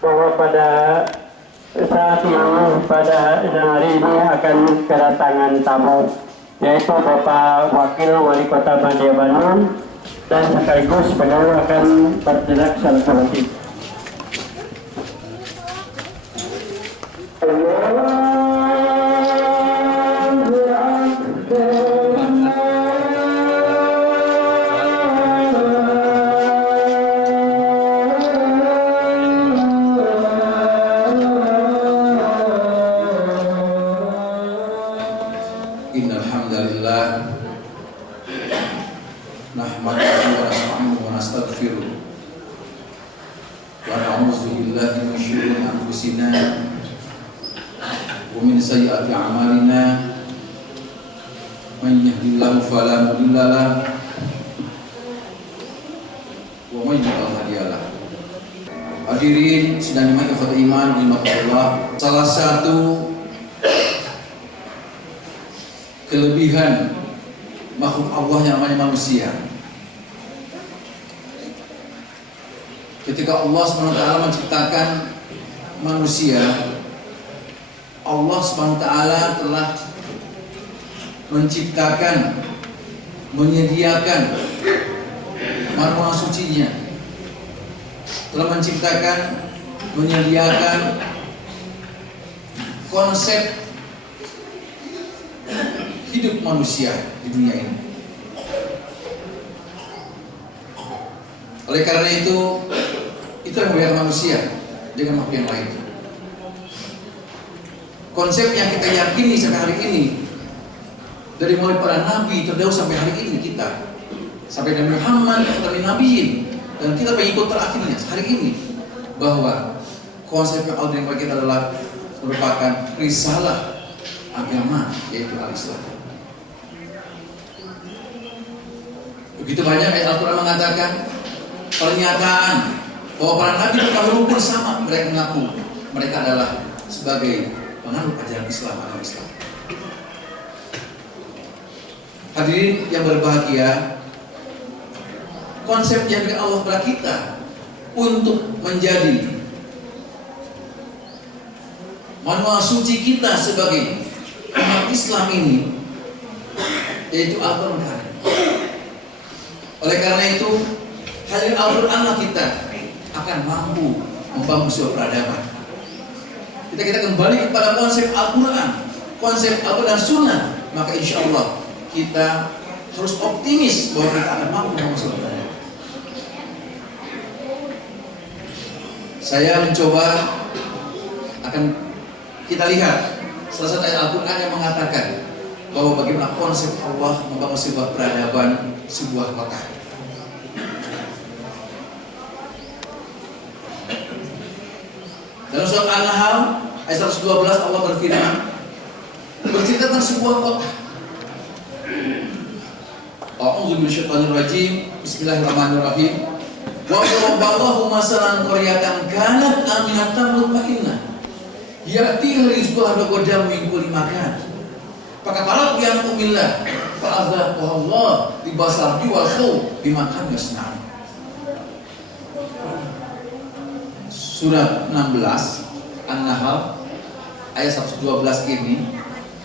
bahwa pada saat ini, pada hari ini akan kedatangan tamu, yaitu Bapak Wakil Wali Kota Madya Bandung dan sekaligus beliau akan bertindak selanjutnya. Innal hamdalillah nahmaduhu wa nasta'inuhu wa nastaghfiruh wa na'udzu billahi min syururi anfusina wa min sayyiati a'malina man yahdihillahu fala mudilla lahu wa man yudlil fala hadiya lahu. Hadirin sedang dimiliki iman Allah, salah satu kelebihan makhluk Allah yang namanya manusia, ketika Allah SWT menciptakan manusia, Allah SWT telah menciptakan, menyediakan manusia sucinya, telah menciptakan, menyediakan konsep hidup manusia di dunia ini. Oleh karena itu yang membedakan manusia dengan makhluk yang lain. Konsep yang kita yakini sampai hari ini, dari mulai para nabi terdahulu sampai hari ini kita, sampai Nabi Muhammad, Nabi Nabiin, dan kita pengikut terakhirnya hari ini, bahwa konsep yang Allah berikan kita adalah merupakan risalah agama, yaitu al-Islam. Begitu banyak ayat Al-Quran mengatakan pernyataan bahwa para nabi terdahulu pun sama, mereka mengaku mereka adalah sebagai penganut ajaran Islam, agama Islam. Hadirin yang berbahagia, konsep yang Allah kepada kita untuk menjadi manual suci kita sebagai umat Islam ini, yaitu Al-Quran. Oleh karena itu, hadir Al-Quranlah kita akan mampu membangun sebuah peradaban. Kita kembali kepada konsep Al-Quran, konsep Al-Quran Sunnah, maka insya Allah kita harus optimis bahwa kita akan mampu membangun sebuah peradaban. Saya mencoba akan kita lihat salah satu ayat Al-Quran yang mengatakan bahwa bagaimana konsep Allah membangun sebuah peradaban, sebuah kota. Dalam surat An-Nahl ayat 112 Allah berfirman, bercerita tentang sebuah kota. A'udzu bisyaitonir rajim. Bismillahirrahmanirrahim. Wa daraballahu masalan qaryatan kanat aminatan mutmainnah ya'tiha rizquha ragadan min kulli makan. Fakafarat bi an'amillah fa'adzaqaha Allah libasal ju'i wal khawf bima kanu yasna'un. Surat 16 An-Nahl ayat 112 ini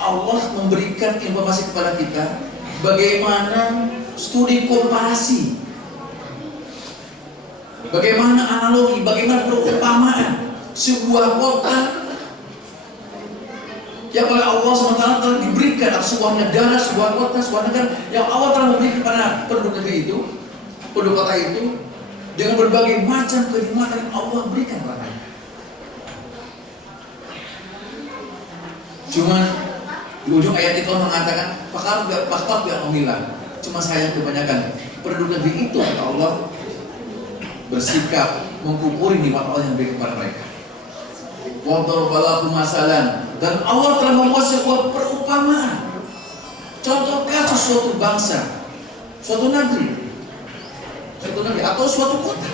Allah memberikan informasi kepada kita bagaimana studi komparasi, bagaimana analogi, bagaimana perumpamaan sebuah kota yang oleh Allah SWT telah diberikan, atau sebuah negara, sebuah kota, sebuah negara yang Allah telah memberikan kepada penduduk negeri itu, penduduk kota itu, dengan berbagai macam kenikmatan yang Allah berikan kepadanya. Cuma di ujung ayat itu Allah mengatakan faktor biar memilah. Cuma sayang kebanyakan penduduk negeri itu, kata Allah, bersikap mengkufuri nikmat Allah yang diberikan kepada mereka. Wa daraballahu masalan, dan Allah telah membuat sebuah perumpamaan. Contohkan suatu bangsa, suatu negeri atau suatu kota,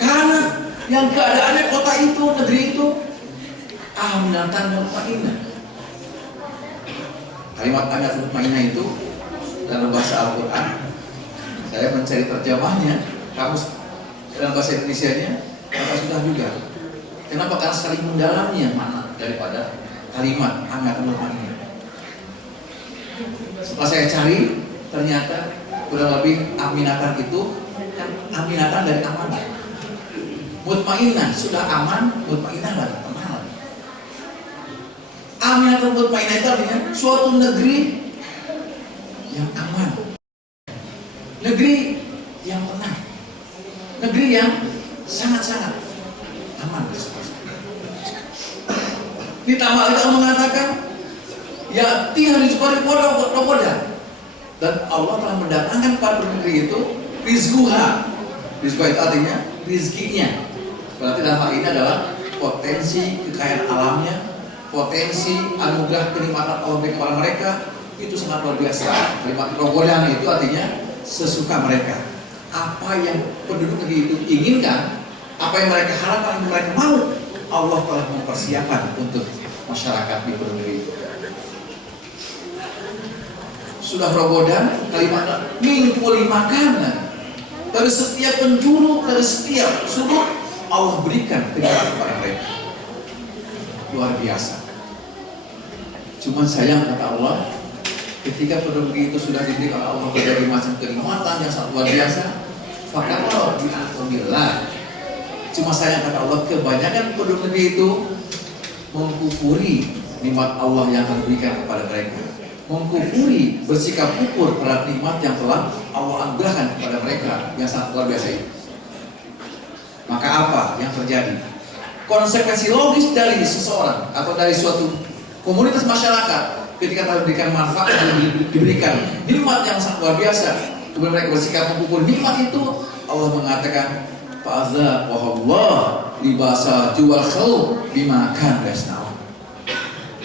karena yang keadaannya kota itu, negeri itu aminatan mutmainnah. Kalimat aminatan mutmainnah itu dalam bahasa Al-Quran, saya mencari terjemahnya, kamus dalam bahasa Indonesianya, maka sudah juga. Kenapa? Karena saling mendalami yang mana daripada kalimat Aminatan Mutmainnah. Setelah saya cari, ternyata kurang lebih Aminatan itu kan Aminatan dari amanah. Mutmainnah sudah aman, mutmainnah lagi tenang. Aminatan Mutmainnah itu artinya suatu negeri yang aman, negeri yang tenang, negeri yang sangat-sangat aman. Ditambah lagi Allah mengatakan, ya tiha rizqari rokoda, dan Allah telah mendatangkan pada negeri itu rizquha. Rizquha itu artinya rizkinya. Berarti dalam hal ini adalah potensi kekayaan alamnya, potensi anugerah kenikmatan Allah kepada mereka itu sangat luar biasa. Kalimat rokoda itu artinya sesuka mereka. Apa yang penduduk negeri itu inginkan, apa yang mereka harapkan, yang mereka mau, Allah telah mempersiapkan untuk masyarakat di negeri itu. Sudah robodan, kalimatnya mingkuli makanan dari setiap penjuru, dari setiap sudut Allah berikan kenikmatan kepada mereka. Luar biasa. Cuman sayang kata Allah, ketika penduduk itu sudah diberikan Allah berbagai macam kenikmatan yang sangat luar biasa, fakatlah bi'akumillah. Cuma sayang kata Allah, kebanyakan penduduk itu mengkufuri nikmat Allah yang akan diberikan kepada mereka, mengkufuri, bersikap kufur terhadap nikmat yang telah Allah anugerahkan kepada mereka yang sangat luar biasa itu. Maka apa yang terjadi? Konsekuensi logis dari seseorang atau dari suatu komunitas masyarakat ketika telah diberikan manfaat dan diberikan nikmat yang sangat luar biasa, kemudian mereka bersikap mengkufur nikmat itu, Allah mengatakan fa'adzaaqahullah libasa jual khawf bima kanu yasnaun.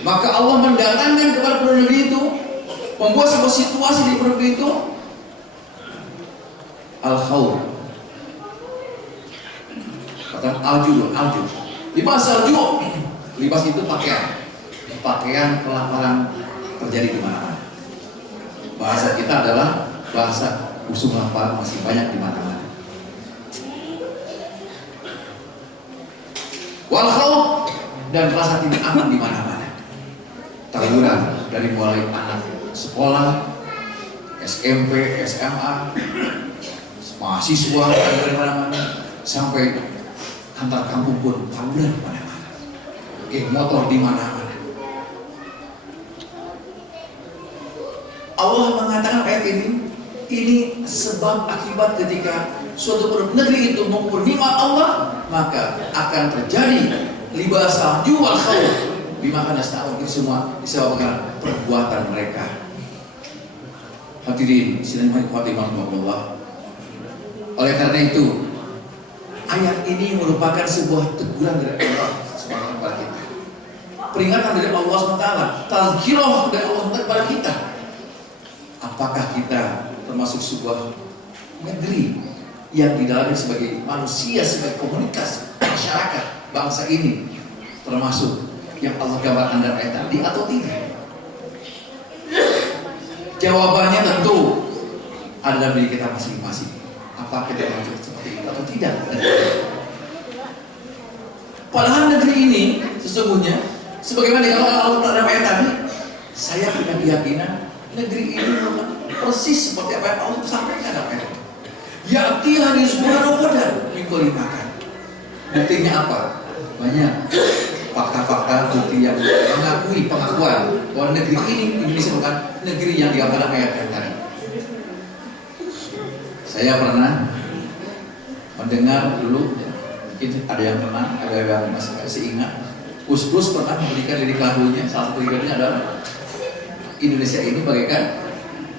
Maka Allah mendatangkan kepada penduduk itu, membuat sebuah situasi di penduduk itu al-khawf. Kata al-ju', libas al-ju'. Libas itu pakaian kelaparan terjadi di mana-mana. Bahasa kita adalah bahasa musuh lapar masih banyak di mana-mana. Wal khawf, dan rasa tidak aman di mana-mana. Tawuran dari mulai anak sekolah, SMP, SMA, mahasiswa dari mana-mana, sampai antar kampung pun tawuran di mana-mana. Geng motor di mana-mana. Allah mengatakan ayat ini sebab akibat ketika suatu penduduk negeri itu mengukur nikmat Allah, maka akan terjadi libasa jual khawf bima kanu yasnaun. Itu semua disebabkan perbuatan mereka. Hadirin sidang Allah. Oleh karena itu, ayat ini merupakan sebuah teguran dari Allah SWT kepada kita, peringatan dari Allah SWT, tazkirah dari Allah SWT kepada kita. Apakah kita termasuk sebuah negeri yang di dalamnya sebagai manusia, sebagai komunitas masyarakat bangsa ini termasuk yang Allah gambarkan dalam ayat tadi atau tidak? Jawabannya tentu ada dalam diri kita masing-masing. Apakah kita termasuk seperti itu atau tidak? Padahal negeri ini sesungguhnya sebagaimana dikatakan Allah dalam ayat tadi, saya punya keyakinan negeri ini persis seperti apa yang Allah sampaikan dalam ayat ini. Ya'ti rizquha rokodan min kulli makan. Buktinya apa? Banyak fakta-fakta bukti yang mengakui pengakuan bahwa negeri ini Indonesia bukan negeri yang digambarkan ayat yang tadi. Saya pernah mendengar dulu, mungkin ada yang pernah, ada yang masih ingat, Kus-Plus pernah memberikan lirik lagunya, salah satu liriknya adalah Indonesia ini bagaikan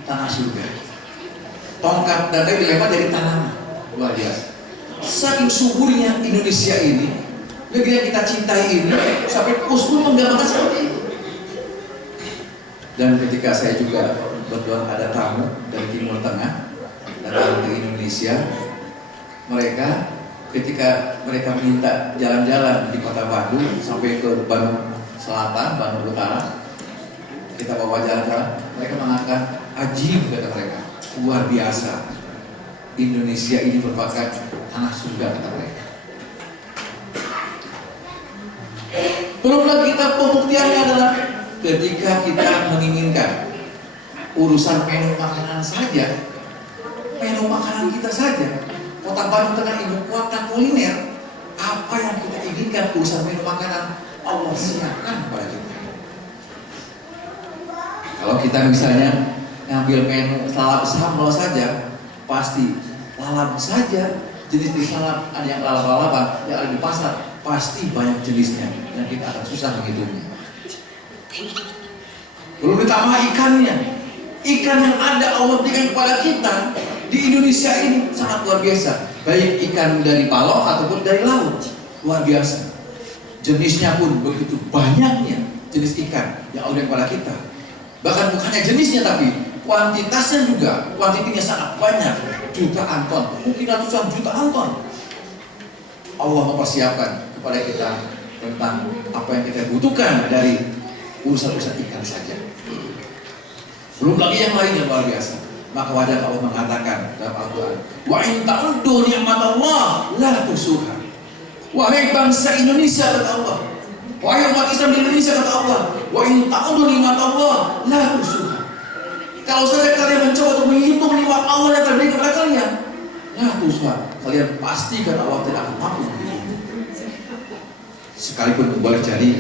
tanah surga. Tongkat dan kayu dilempar dari tanaman. Luar biasa. Saking suburnya Indonesia ini, negeri yang kita cintai ini, sampai Kus-Plus menggambarkan seperti itu. Dan ketika saya juga kebetulan ada tamu dari Timur Tengah datang ke Indonesia, mereka ketika mereka minta jalan-jalan di kota Bandung sampai ke Bandung Selatan, Bandung Utara, kita bawa jalan-jalan, mereka mengatakan ajib, kata mereka, luar biasa. Indonesia ini merupakan tanah surga. juga kata mereka. Belum lagi kita pembuktiannya adalah ketika kita menginginkan urusan menu makanan saja, menu makanan kita saja. Kota Bandung dengan ibu kota kuliner, apa yang kita inginkan urusan menu makanan Allah siapkan pada kita. Kalau kita misalnya ngambil menu lalap sambal saja, pasti lalap saja. Jenis lalap ada yang lalap-lalapan yang ada di pasar, pasti banyak jenisnya dan kita akan susah menghitungnya. Belum ditambah ikannya. Ikan yang ada Allah berikan kepada kita di Indonesia ini sangat luar biasa. Baik ikan dari balong ataupun dari laut, luar biasa. Jenisnya pun begitu banyaknya jenis ikan yang Allah berikan kepada kita. Bahkan bukan hanya jenisnya tapi kuantitasnya juga, kuantitinya sangat banyak, jutaan ton, mungkin ratusan jutaan ton. Allah mempersiapkan kepada kita tentang apa yang kita butuhkan dari urusan-urusan ikan saja. Belum lagi yang lain yang luar biasa. Maka wajar Allah mengatakan dalam Al-Quran, wa in ta'uddu ni'matallah la tuhsuha. Wahai bangsa Indonesia kata Allah, wahai umat Islam di Indonesia kata Allah, wa in ta'uddu ni'matallah la tuhsuha. Kalau saja kalian mencoba untuk menghitung nikmat Allah yang terberi kepada kalian, la tuhsuha, kalian pastikan Allah tidak akan mampu menghitung. Sekalipun boleh jadi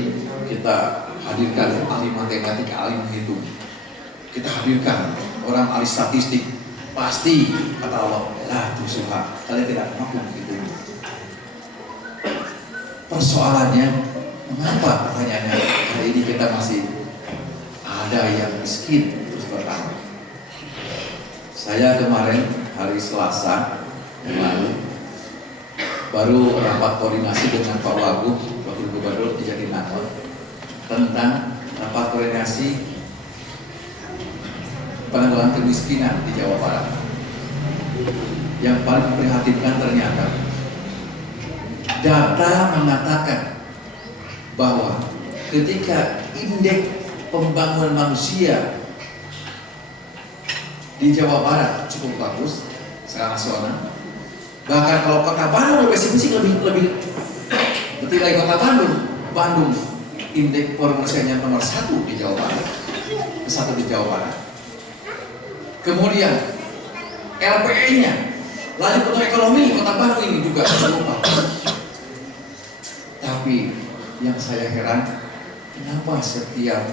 kita hadirkan ahli matematika, ahli menghitung, kita hadirkan orang ahli statistik, pasti kata Allah, la tuhsuha, kalian tidak akan mampu menghitung. Persoalannya, mengapa pertanyaannya hari ini kita masih ada yang miskin terus bertambah? Saya kemarin hari Selasa lalu baru rapat koordinasi dengan Pak Wagub, Wakil Gubernur di Jatinangor, tentang rapat koordinasi penanggulangan kemiskinan di Jawa Barat. Yang paling memprihatinkan ternyata data mengatakan bahwa ketika indeks pembangunan manusia di Jawa Barat cukup bagus secara nasional, bahkan kalau kota Bandung lebih spesifik lebih betul lagi kota Bandung indeks pembangunannya nomor 1 di Jawa Barat, satu di Jawa Barat. Kemudian LPE-nya, laju pertumbuhan ekonomi kota Bandung ini juga cukup bagus. Tapi yang saya heran, kenapa setiap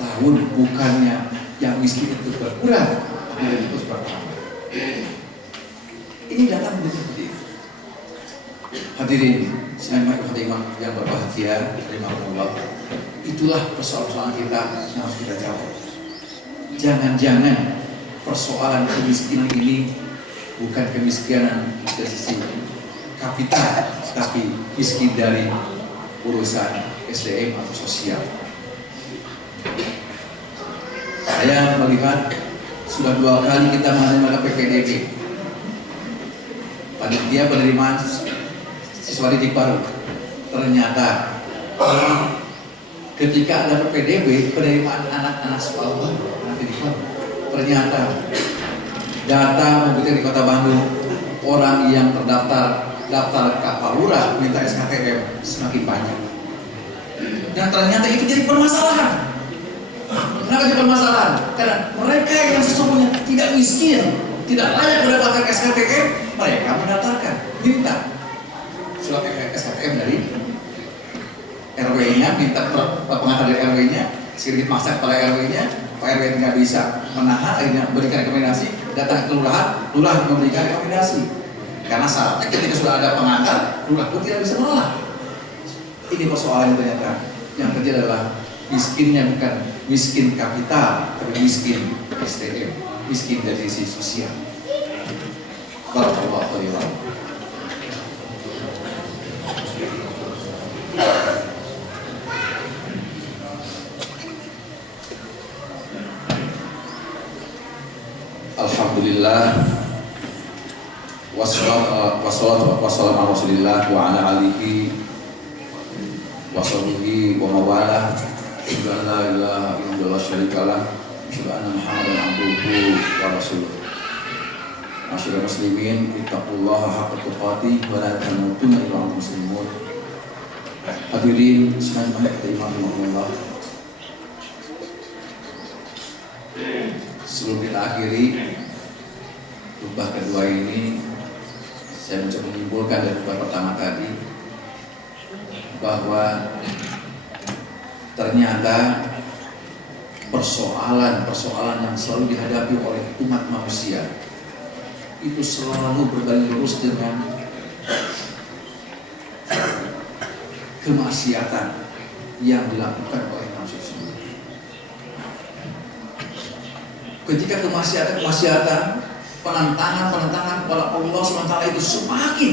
tahun bukannya yang miskin itu berkurang, tapi terus bertambah? Ini data menunjukkan seperti itu. Hadirin, saya hadirin yang berbahagia, terima kasih. Itulah persoalan kita yang harus kita jawab. Jangan-jangan persoalan kemiskinan ini bukan kemiskinan dari sisi kapital, tapi miskin dari urusan SDM atau sosial. Saya melihat sudah 2 kali kita menerima PPDB, panitia penerimaan siswa didik baru. Ternyata ketika ada PPDB, penerimaan anak-anak sekolah baru, anak didik baru, ternyata data membuktikan di Kota Bandung orang yang terdaftar daftar kapal lurah minta SKTM semakin banyak. Dan ternyata itu jadi permasalahan. Kenapa jadi permasalahan? Karena mereka yang sesungguhnya tidak miskin, tidak layak mendapatkan SKTM, mereka mendaftarkan, minta surat SKTM dari RW-nya, minta pengantar dari RW-nya, sedikit maksa kepala RW-nya, Pak RW tidak bisa menahan, akhirnya memberikan rekomendasi, datang ke lurah memberikan rekomendasi. Karena syaratnya ketika sudah ada pengantar, lurah pun tidak bisa menolak. Ini persoalan yang ternyata yang terjadi adalah miskinnya bukan miskin kapital, tapi miskin SDM, miskin dari sisi sosial. Barakallahu fiikum. Alhamdulillah. Wassalatu wassalamu ala Rasulillah wa ala alihi wa sahbihi wa mawala. Asyhadu an la ilaha illallah syarikalah, asyhadu anna Muhammadan abduhu wa rasuluh. Masyaallah muslimin, ittaqullaha haqqa tuqatih wa la tamutunna illa wa antum muslimun. Hadirin sekalian rahimahumullah. Sebelum kita akhiri khutbah kedua ini, saya mencoba menyimpulkan dari khutbah pertama tadi bahwa ternyata persoalan yang selalu dihadapi oleh umat manusia itu selalu berbanding lurus dengan kemaksiatan yang dilakukan oleh manusia sendiri. Ketika kemaksiatan, penentangan kepada Allah SWT itu semakin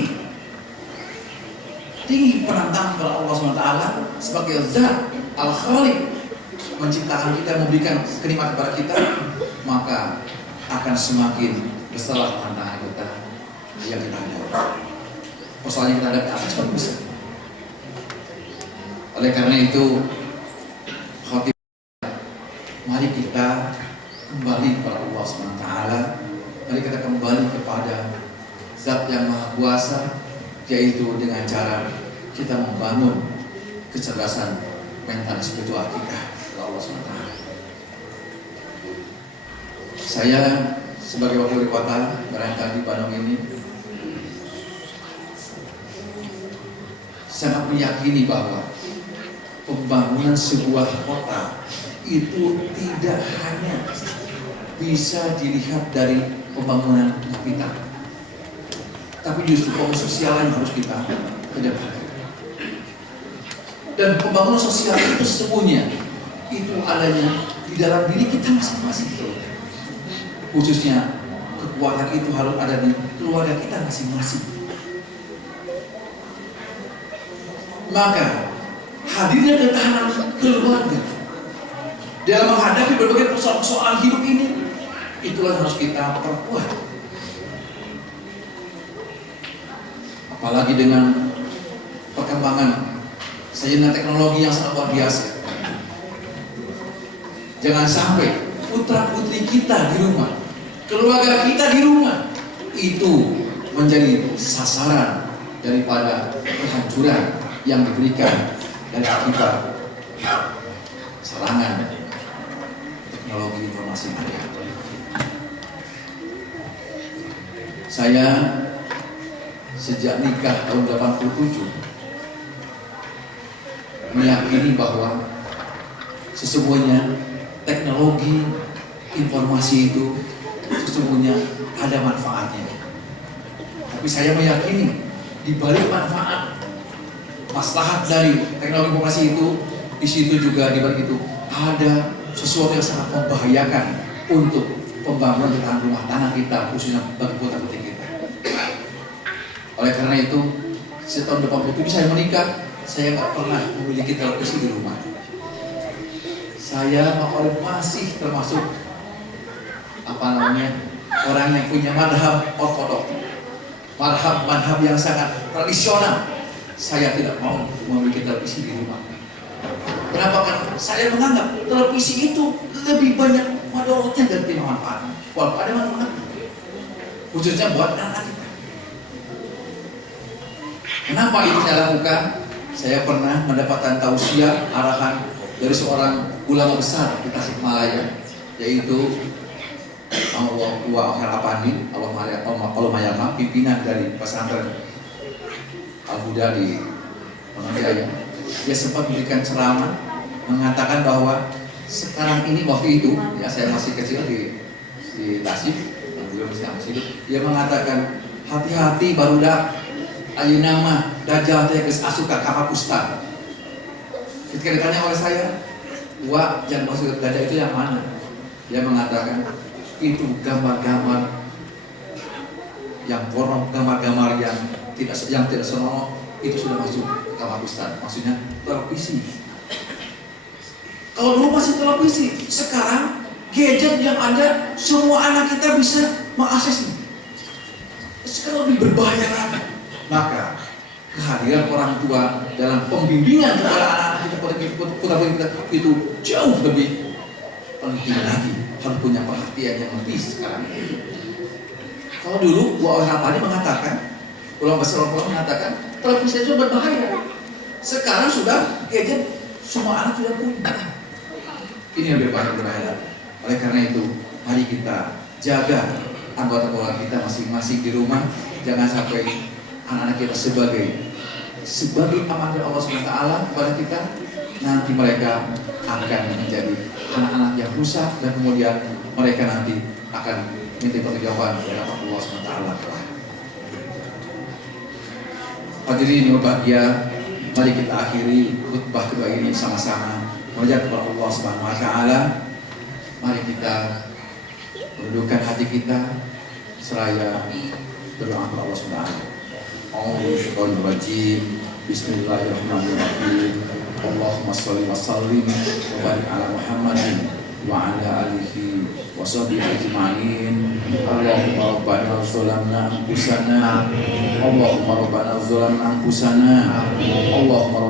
tinggi, penentangan kepada Allah SWT sebagai zat al-khaliq menciptakan kita, memberikan kenikmatan kepada kita, maka akan semakin besar tantangan kita yang kita hadapi. Persoalan yang kita hadapi akan semakin besar. Oleh karena itu, mari kita kembali kepada Allah SWT. Mari kita kembali kepada Zat yang Maha Kuasa, yaitu dengan cara kita membangun kecerdasan mental spiritual kita kepada Allah SWT. Saya sebagai wakil wali kota barangkali di Bandung ini sangat meyakini bahwa pembangunan sebuah kota itu tidak hanya bisa dilihat dari pembangunan kapital, tapi justru pembangunan sosial yang harus kita kedepankan. Dan pembangunan sosial itu sesungguhnya itu adanya di dalam diri kita masing-masing. Khususnya kekuatan itu harus ada di keluarga kita masing-masing. Maka hadirnya ketahanan keluarga dalam menghadapi berbagai persoalan hidup ini, itulah yang harus kita perkuat. Apalagi dengan perkembangan sains dan teknologi yang sangat luar biasa. Jangan sampai putra putri kita di rumah, keluarga kita di rumah itu menjadi sasaran daripada kehancuran yang diberikan dari akibat serangan teknologi informasi yang ada. Saya sejak nikah tahun 87 meyakini bahwa sesungguhnya teknologi informasi itu sesungguhnya ada manfaatnya. Tapi saya meyakini di balik manfaat maslahat dari teknologi informasi itu, di situ juga di balik itu ada sesuatu yang sangat membahayakan untuk pembangunan ketahanan rumah tangga kita, khususnya bagi putra-putri kita. Oleh karena itu, setahun 87 saya menikah, saya nggak pernah memiliki televisi di rumah. Saya masih termasuk orang yang punya madhab ortodok, madhab yang sangat tradisional. Saya tidak mau memiliki televisi di rumah. Kenapa? Kan saya menganggap televisi itu lebih banyak mudaratnya daripada manfaatnya. Walaupun ada manfaatnya, khususnya buat anak kita. Kenapa itu saya lakukan? Saya pernah mendapatkan tausiah arahan dari seorang ulama besar di Tasikmalaya, yaitu Tua Harapani Al-Mayama, pimpinan dari pesantren Al-Huda di Pondok. Dia sempat memberikan ceramah mengatakan bahwa sekarang ini, waktu itu ya saya masih kecil di Tasik, belum masih hidup, dia mengatakan hati-hati barudak ayeuna mah dajjal teh geus asup ka Kapakustan. Ketika ditanya oleh saya, "Wah, yang maksud dajjal itu yang mana?" Dia mengatakan itu gambar-gambar yang porno, gambar-gambar yang tidak senonoh itu sudah masuk ke Kapakustan. Maksudnya televisi. Kalau dulu masih televisi, sekarang gadget yang ada semua anak kita bisa mengaksesnya. Sekarang lebih berbahaya lagi. Maka kehadiran orang tua dalam pembimbingan kepada anak-anak kita, putra-putri kita itu jauh lebih penting lagi. Harus punya perhatian yang lebih sekarang. Kalau dulu orang Rapani mengatakan, ulama besar mengatakan televisi itu berbahaya. Sekarang sudah gadget semua anak sudah punya. Ini yang berbahaya. Oleh karena itu, mari kita jaga anggota keluarga kita masing-masing di rumah. Jangan sampai anak-anak kita sebagai amanah Allah SWT kepada kita, nanti mereka akan menjadi anak-anak yang rusak dan kemudian mereka nanti akan minta pertanggungjawaban kepada Allah SWT. Hadirin berbahagia, mari kita akhiri khutbah kedua ini sama-sama mengucap kepada Allah Subhanahu wa taala. Mari kita mendudukkan hati kita seraya berdoa kepada Allah Subhanahu wa taala. A'udzubillahi Bismillahirrahmanirrahim. Allahumma shalli wa sallim wa barik ala Muhammadin wa ala alihi wa sahbihi ajma'in. Allahumma rabbana zalamna anfusana Allahumma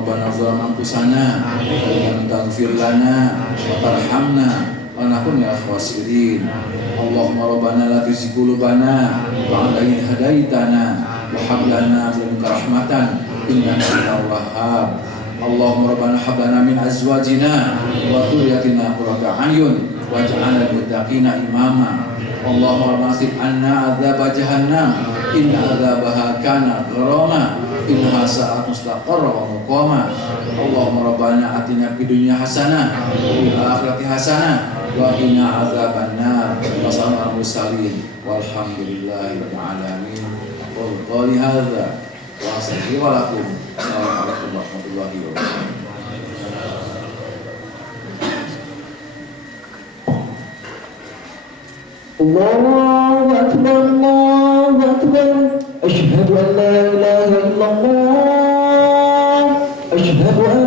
rabbana zalamna anfusana wa lam taghfir lana wa tarhamna lanakun minal khasirin. Allahumma rabbana la tuzigh qulubana ba'da idh hadaitana wa hab lana min ladunka rahmatan innaka antal wahhab. Allahumma rabbana hab lana min azwajina wa dhurriyyatina qurrata a'yun waj'alna lil muttaqina imama. Allahumma rabbana sif anna adzab jahannam inna adzabaha kana gharama innaha sa'at mustaqarra wa muqama. Allahumma rabbana atina fid dunya hasanah wa fil akhirati hasanah wa qina adzabannar. Wassalamu mursalin walhamdulillahi rabbil alamin. Qul hadza wa astaghfiru lakum. Assalamualaikum warahmatullahi wabarakatuh. الله أكبر الله أكبر أشهد أن لا إله إلا الله أشهد أن